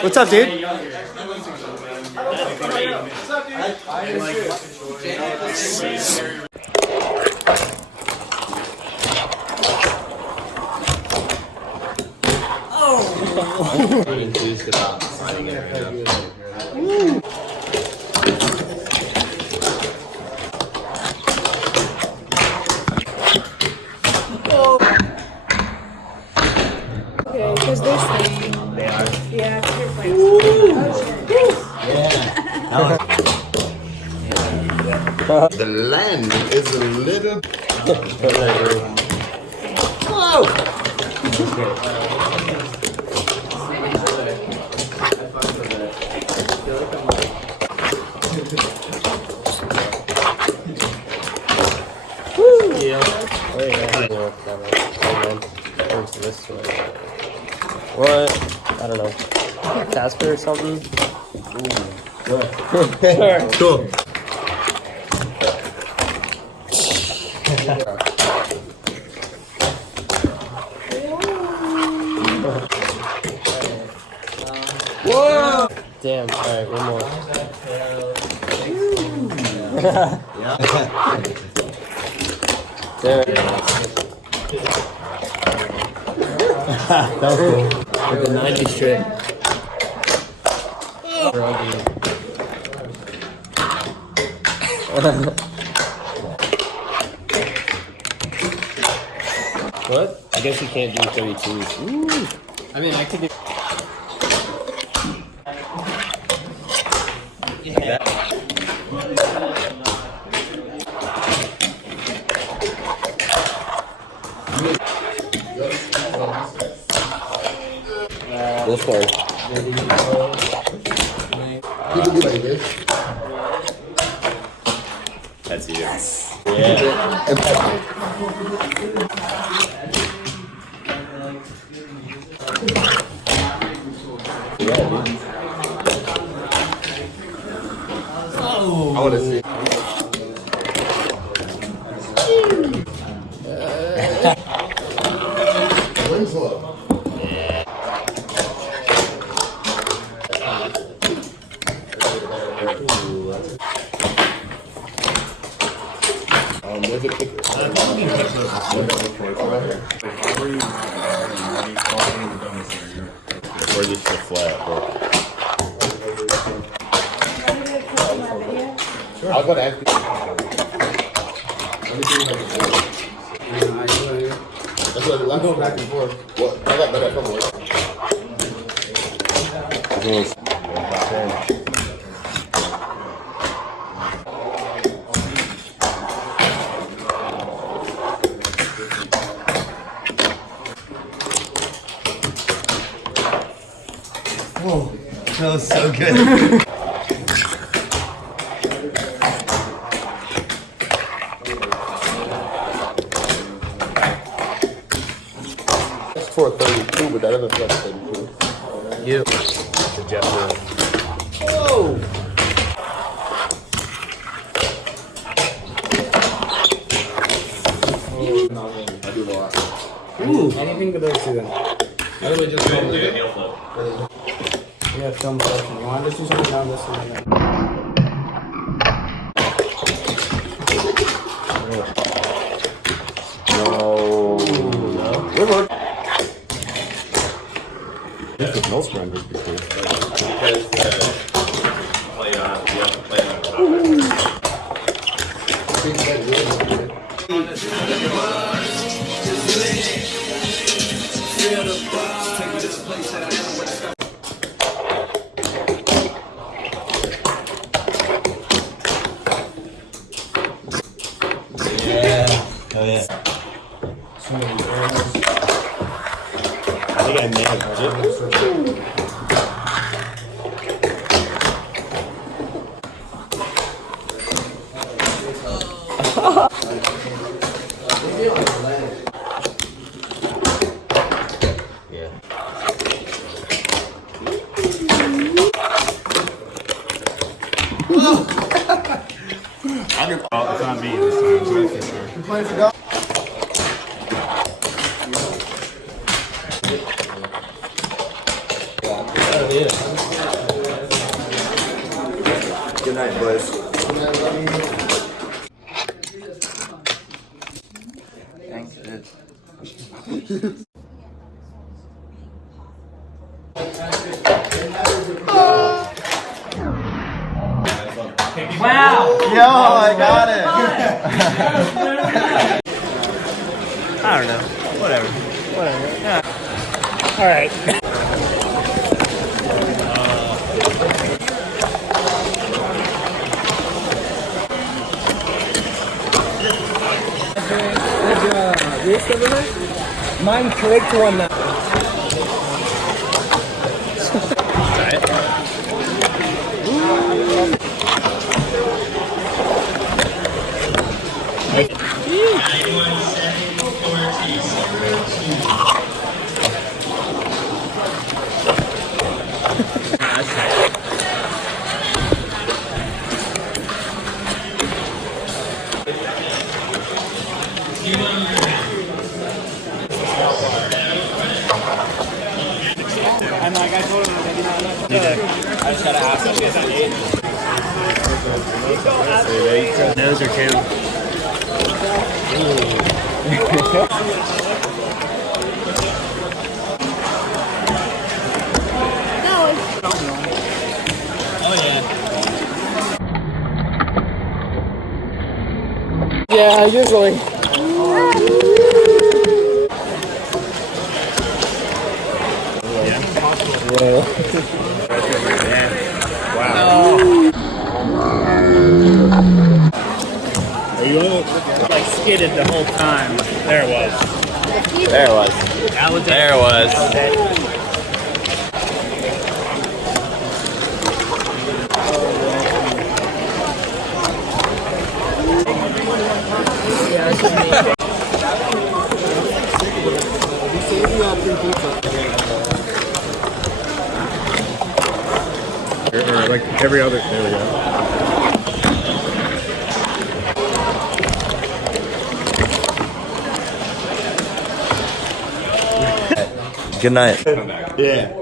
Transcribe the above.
What's up, dude? I'm enthused about finding it right now. Okay, because they're sleeping. They are. Yeah, they're playing. The land is a little. Whoa! This way. What? I don't know. Casper or something? Cool. Whoa! Damn, alright, one more. Damn. That was cool. With the 90s trick. What? I guess you can't do 32s. Ooh. I mean, I could do. Yeah. Go for it. That's you. Yeah. I want to see. Winslow. Where's the kicker? Or just the flat? Sure. I'll go to ask you. That's what I'm going back and forth. Well, I got better from work. Oh, that was so good. That's for a 32, but that doesn't feel like 32. You. The Jeff. Whoa! I do a lot. Ooh. Anything but those two then. I really just do a heel flip. Yeah, film session. You want to just do something down this way? No. We're good. This is no scrambles before. Play on. Oh yeah. I think I nailed it. Yeah. Oh, it's not me this time. For sure. You playing for God? Yeah. night, boys. Thanks, dude. Wow! Yo, I got it. I don't know. Whatever. Yeah. All right. Mine correct one now. And like I told him, I just gotta ask him if I need. Nose or two. Oh yeah. Yeah, usually. Whoa. Wow. You like skidded the whole time. There it was. There it was. That was it. There it was. That was it. Like every other. There we go. Good night. Yeah.